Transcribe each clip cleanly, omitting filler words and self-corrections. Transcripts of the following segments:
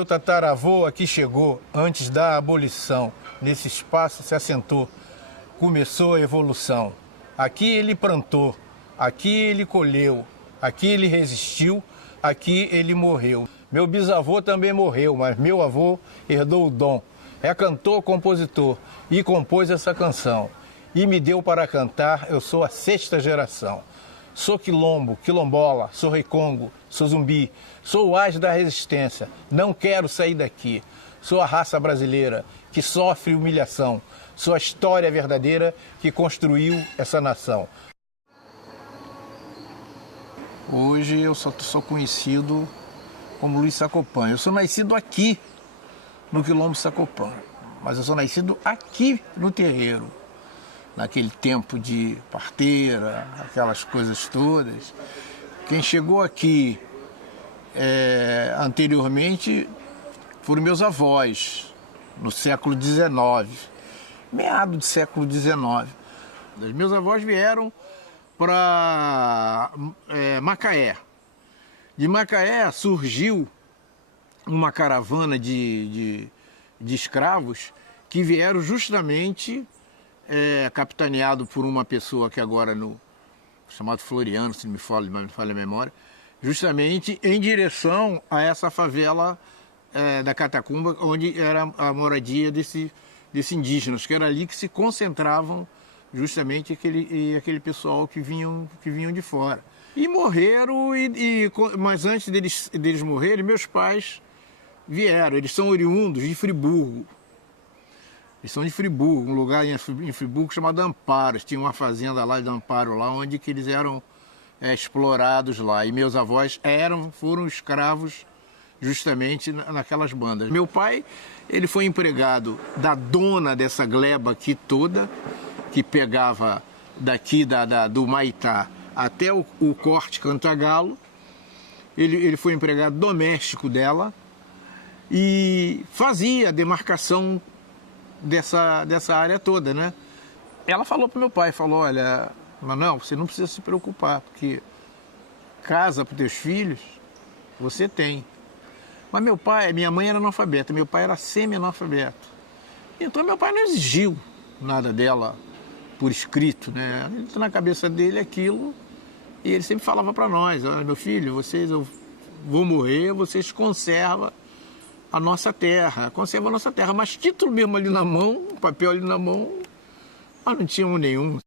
Meu tataravô aqui chegou antes da abolição. Nesse espaço se assentou. Começou a evolução. Aqui ele plantou, aqui ele colheu, aqui ele resistiu, aqui ele morreu. Meu bisavô também morreu, mas meu avô herdou o dom. É cantor, compositor e compôs essa canção. E me deu para cantar, eu sou a 6ª geração. Sou quilombo, quilombola, sou recongo, sou zumbi, sou o as da resistência, não quero sair daqui. Sou a raça brasileira que sofre humilhação, sou a história verdadeira que construiu essa nação. Hoje eu só sou conhecido como Luiz Sacopã. Eu sou nascido aqui no Quilombo Sacopã, mas eu sou nascido aqui no terreiro. Naquele tempo de parteira, aquelas coisas todas. Quem chegou aqui anteriormente foram meus avós, no século XIX, meado do século XIX. Meus avós vieram para Macaé. De Macaé surgiu uma caravana de escravos que vieram justamente capitaneado por uma pessoa que agora chamado Floriano, se não me falha a memória, justamente em direção a essa favela da Catacumba, onde era a moradia desses indígenas, que era ali que se concentravam justamente aquele pessoal que vinham de fora. E morreram, mas antes deles morrerem, meus pais vieram, eles são oriundos de Friburgo. Eles são de Friburgo, um lugar em Friburgo chamado Amparos. Tinha uma fazenda lá de Amparo, lá onde que eles eram explorados lá. E meus avós foram escravos justamente naquelas bandas. Meu pai, ele foi empregado da dona dessa gleba aqui toda, que pegava daqui do Maitá até o Corte Cantagalo. Ele foi empregado doméstico dela e fazia a demarcação dessa área toda, né? Ela falou para meu pai, olha, Manuel, você não precisa se preocupar, porque casa para os teus filhos, você tem. Mas minha mãe era analfabeta, meu pai era semi-analfabeto. Então meu pai não exigiu nada dela por escrito, né? Na cabeça dele aquilo, e ele sempre falava para nós, olha, meu filho, eu vou morrer, vocês conservam a nossa terra, mas título mesmo ali na mão, papel ali na mão, nós não tínhamos nenhum.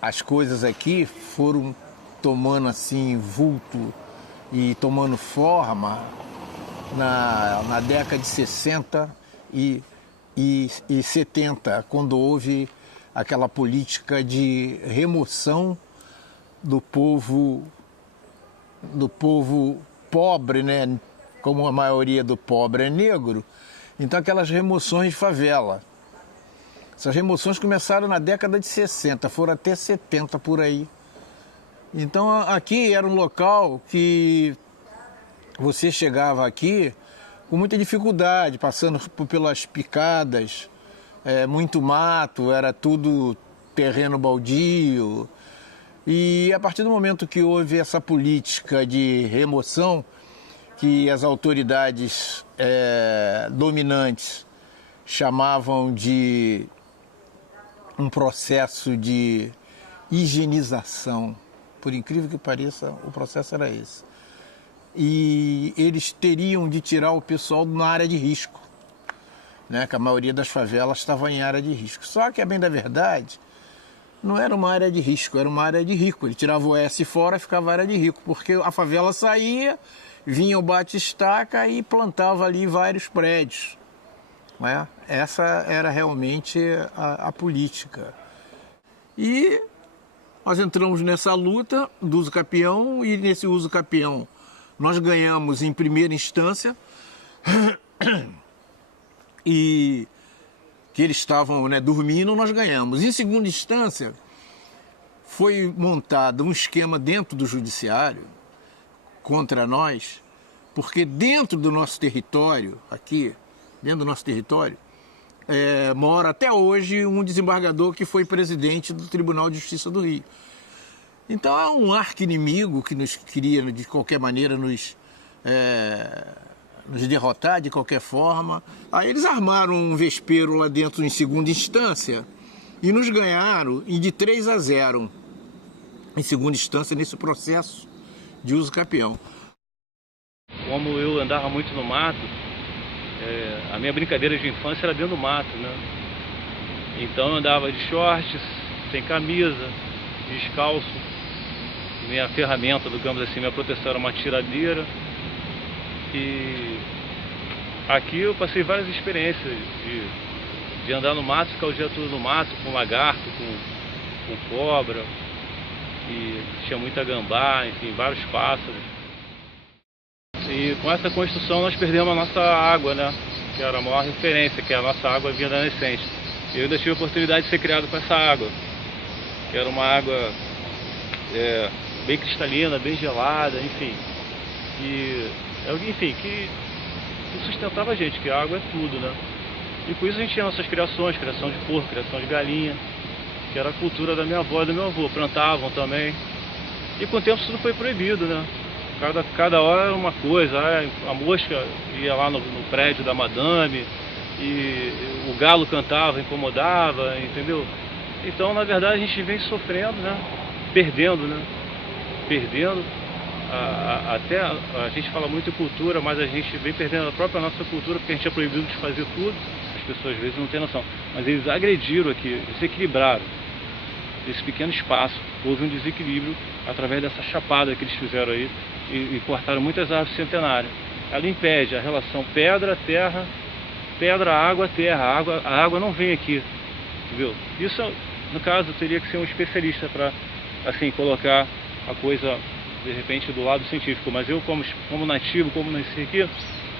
As coisas aqui foram tomando assim vulto e tomando forma na década de 60 e 70, quando houve aquela política de remoção do povo pobre, né? Como a maioria do pobre é negro, então aquelas remoções de favela. Essas remoções começaram na década de 60, foram até 70 por aí. Então aqui era um local que você chegava aqui com muita dificuldade, passando pelas picadas, muito mato, era tudo terreno baldio. E a partir do momento que houve essa política de remoção, que as autoridades dominantes chamavam de um processo de higienização. Por incrível que pareça, o processo era esse. E eles teriam de tirar o pessoal na área de risco, né? Que a maioria das favelas estava em área de risco. Só que, a bem da verdade, não era uma área de risco, era uma área de rico. Ele tirava o S fora e ficava área de rico, porque a favela saía, vinha o bate-estaca e plantava ali vários prédios. Né? Essa era realmente a política. E nós entramos nessa luta do uso capião, e nesse uso capião nós ganhamos em primeira instância, e que eles estavam, né, dormindo, nós ganhamos. Em segunda instância, foi montado um esquema dentro do judiciário contra nós, porque dentro do nosso território, aqui, dentro do nosso território, mora até hoje um desembargador que foi presidente do Tribunal de Justiça do Rio. Então há um arqui-inimigo que nos queria, de qualquer maneira, nos nos derrotar de qualquer forma. Aí eles armaram um vespeiro lá dentro em segunda instância e nos ganharam de 3-0 em segunda instância nesse processo de uso capião. Como eu andava muito no mato, a minha brincadeira de infância era dentro do mato, né? Então eu andava de shorts, sem camisa, descalço. Minha ferramenta, digamos assim, minha proteção era uma tiradeira. E aqui eu passei várias experiências de andar no mato, ficar o dia todo no mato, com lagarto, com cobra, e tinha muita gambá, enfim, vários pássaros. E com essa construção nós perdemos a nossa água, né? Que era a maior referência, que é a nossa água vinha da nascente. Eu ainda tive a oportunidade de ser criado com essa água, que era uma água bem cristalina, bem gelada, enfim. Que sustentava a gente, que a água é tudo, né? E com isso a gente tinha nossas criações, criação de porco, criação de galinha, que era a cultura da minha avó e do meu avô, plantavam também. E com o tempo isso tudo foi proibido, né? Cada hora era uma coisa, a mosca ia lá no prédio da madame, e o galo cantava, incomodava, entendeu? Então, na verdade, a gente vem sofrendo, né? Perdendo, né? Perdendo. Até a gente fala muito em cultura, mas a gente vem perdendo a própria nossa cultura, porque a gente é proibido de fazer tudo. As pessoas às vezes não têm noção. Mas eles agrediram aqui, desequilibraram esse pequeno espaço. Houve um desequilíbrio através dessa chapada que eles fizeram aí e cortaram muitas árvores centenárias. Ela impede a relação pedra-terra, pedra-água-terra. A água não vem aqui, entendeu? Isso, no caso, teria que ser um especialista para, assim, colocar a coisa, de repente, do lado científico. Mas eu, como nativo, como nasci aqui,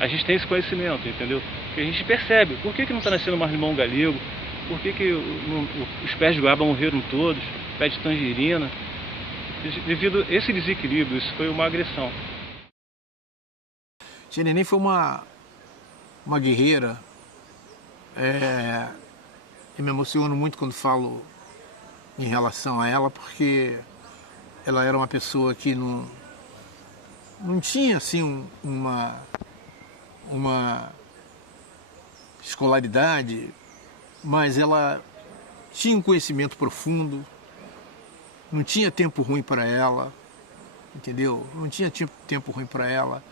a gente tem esse conhecimento, entendeu? Porque a gente percebe por que não está nascendo mais limão galego, por que os pés de goiaba morreram todos, pé de tangerina. Devido a esse desequilíbrio, isso foi uma agressão. Tia Neném foi uma guerreira. Eu me emociono muito quando falo em relação a ela, porque ela era uma pessoa que não tinha assim uma escolaridade, mas ela tinha um conhecimento profundo, não tinha tempo ruim para ela, entendeu? Não tinha tempo ruim para ela.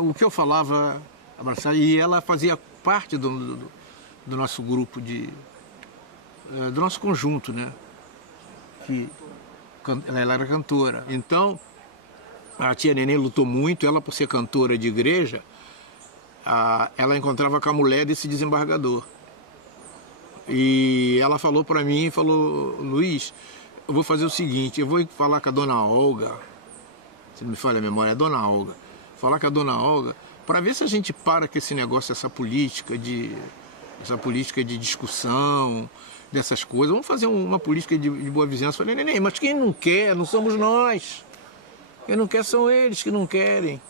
O que eu falava, abraçar, e ela fazia parte do nosso grupo, do nosso conjunto, né? Ela era cantora. Então, a tia Neném lutou muito, ela por ser cantora de igreja, ela encontrava com a mulher desse desembargador. E ela falou para mim, Luiz, eu vou fazer o seguinte, eu vou falar com a dona Olga, se não me falha a memória, é a dona Olga, falar com a dona Olga, para ver se a gente para com esse negócio, essa política de discussão, dessas coisas. Vamos fazer uma política de boa vizinhança. Eu falei, Neném, mas quem não quer, não somos nós. Quem não quer são eles que não querem.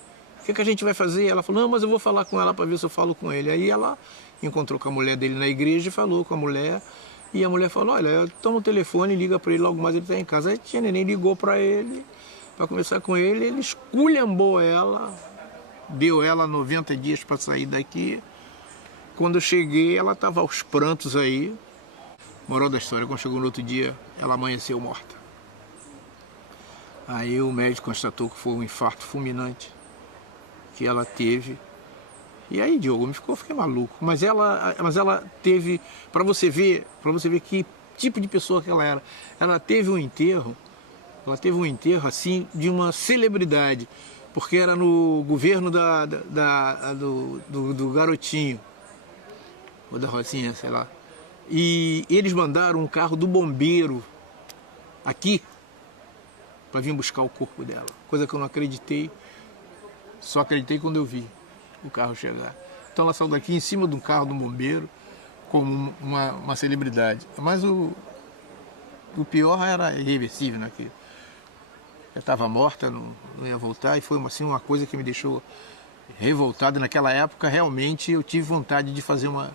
O que a gente vai fazer? Ela falou, não, mas eu vou falar com ela para ver se eu falo com ele. Aí ela encontrou com a mulher dele na igreja e falou com a mulher. E a mulher falou, olha, toma o telefone, liga para ele, logo mais ele está em casa. Aí a tia Neném ligou para ele, para conversar com ele, ele esculhambou ela, deu ela 90 dias para sair daqui. Quando eu cheguei, ela estava aos prantos aí. Moral da história, quando chegou no outro dia, ela amanheceu morta. Aí o médico constatou que foi um infarto fulminante que ela teve. E aí, Diogo, fiquei maluco. Mas ela teve, para você ver que tipo de pessoa que ela era. Ela teve um enterro assim de uma celebridade, porque era no governo do garotinho, ou da Rocinha, sei lá. E eles mandaram um carro do bombeiro aqui para vir buscar o corpo dela. Coisa que eu não acreditei, só acreditei quando eu vi o carro chegar. Então ela saiu daqui em cima de um carro do bombeiro como uma celebridade. Mas o pior era irreversível, né? Que ela estava morta, não ia voltar, e foi assim, uma coisa que me deixou revoltado. Naquela época, realmente, eu tive vontade de fazer uma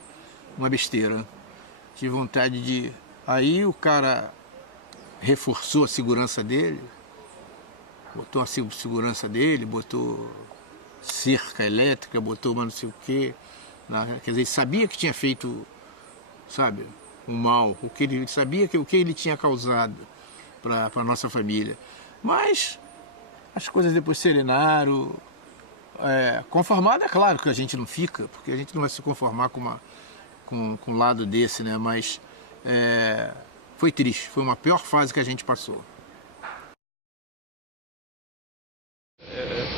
besteira. Tive vontade de... Aí o cara reforçou a segurança dele, botou a segurança dele, botou cerca elétrica, botou uma não sei o quê. Quer dizer, ele sabia que tinha feito, sabe, um mal, ele sabia o que ele tinha causado para a nossa família. Mas as coisas depois serenaram. Conformado, é claro que a gente não fica, porque a gente não vai se conformar com um lado desse, né? Mas foi triste, foi uma pior fase que a gente passou.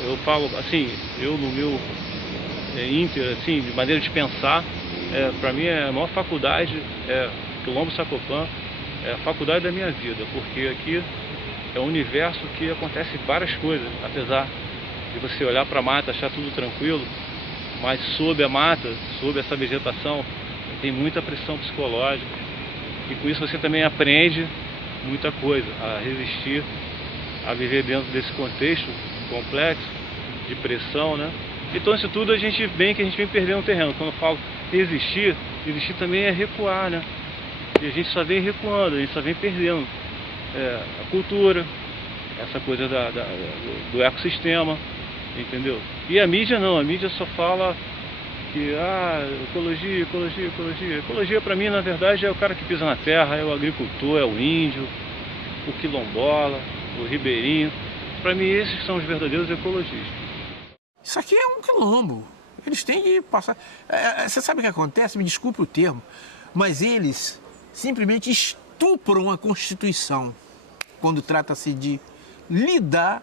Eu falo assim, eu no meu ínter, assim, de maneira de pensar, para mim a maior faculdade Quilombo Sacopã, é a faculdade da minha vida, porque aqui é um universo que acontece várias coisas, apesar de você olhar para a mata, achar tudo tranquilo, mas sob a mata, sob essa vegetação, tem muita pressão psicológica, e com isso você também aprende muita coisa, a resistir, a viver dentro desse contexto complexo de pressão, né? Então isso tudo a gente vem perdendo terreno. Quando eu falo resistir também é recuar, né? E a gente só vem recuando, a gente só vem perdendo a cultura, essa coisa do ecossistema, entendeu? E a mídia não, a mídia só fala que ecologia. Ecologia para mim, na verdade, é o cara que pisa na terra, é o agricultor, é o índio, o quilombola, o ribeirinho. Para mim, esses são os verdadeiros ecologistas. Isso aqui é um quilombo. Eles têm que passar... Você sabe o que acontece? Me desculpe o termo, mas eles simplesmente estupram a Constituição quando trata-se de lidar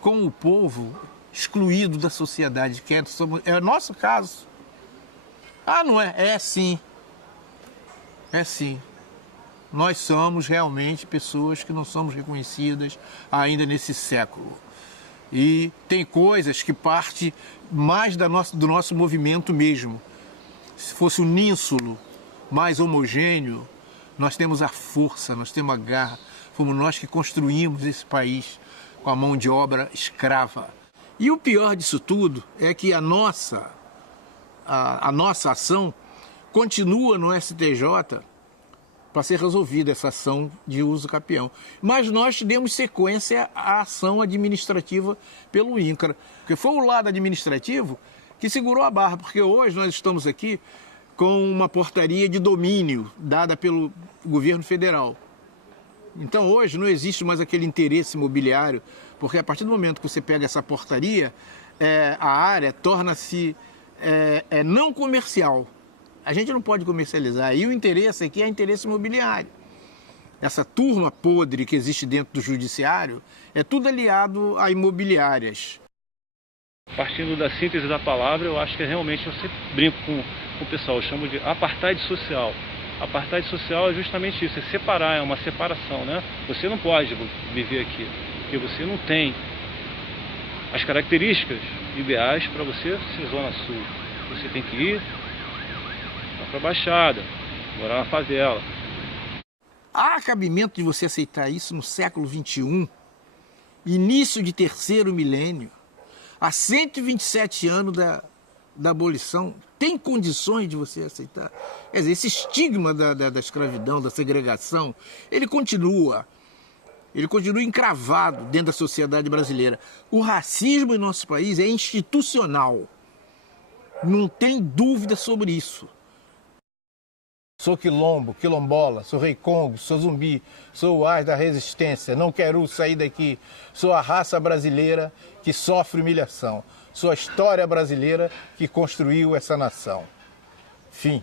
com o povo excluído da sociedade, que é o nosso caso. Não é? É sim. É sim. Nós somos realmente pessoas que não somos reconhecidas ainda nesse século. E tem coisas que partem mais do nosso movimento mesmo. Se fosse um nínsolo mais homogêneo, nós temos a força, nós temos a garra. Fomos nós que construímos esse país com a mão de obra escrava. E o pior disso tudo é que a nossa ação continua no STJ para ser resolvida, essa ação de uso capião. Mas nós demos sequência à ação administrativa pelo INCRA, porque foi o lado administrativo que segurou a barra, porque hoje nós estamos aqui com uma portaria de domínio dada pelo governo federal. Então hoje não existe mais aquele interesse imobiliário, porque a partir do momento que você pega essa portaria, a área torna-se não comercial. A gente não pode comercializar. E o interesse aqui é interesse imobiliário. Essa turma podre que existe dentro do judiciário é tudo aliado a imobiliárias. Partindo da síntese da palavra, eu acho que realmente, eu sempre brinco com o pessoal, eu chamo de apartheid social. Apartheid social é justamente isso, é separar, é uma separação, né? Você não pode viver aqui, porque você não tem as características ideais para você ser zona sul. Você tem que ir para a Baixada, morar na favela. Há cabimento de você aceitar isso no século XXI, início de terceiro milênio, há 127 anos da abolição? Tem condições de você aceitar? Quer dizer, esse estigma da escravidão, da segregação, ele continua encravado dentro da sociedade brasileira. O racismo em nosso país é institucional, não tem dúvida sobre isso. Sou quilombo, quilombola, sou rei Congo, sou zumbi, sou o as da resistência, não quero sair daqui. Sou a raça brasileira que sofre humilhação. Sou a história brasileira que construiu essa nação. Fim.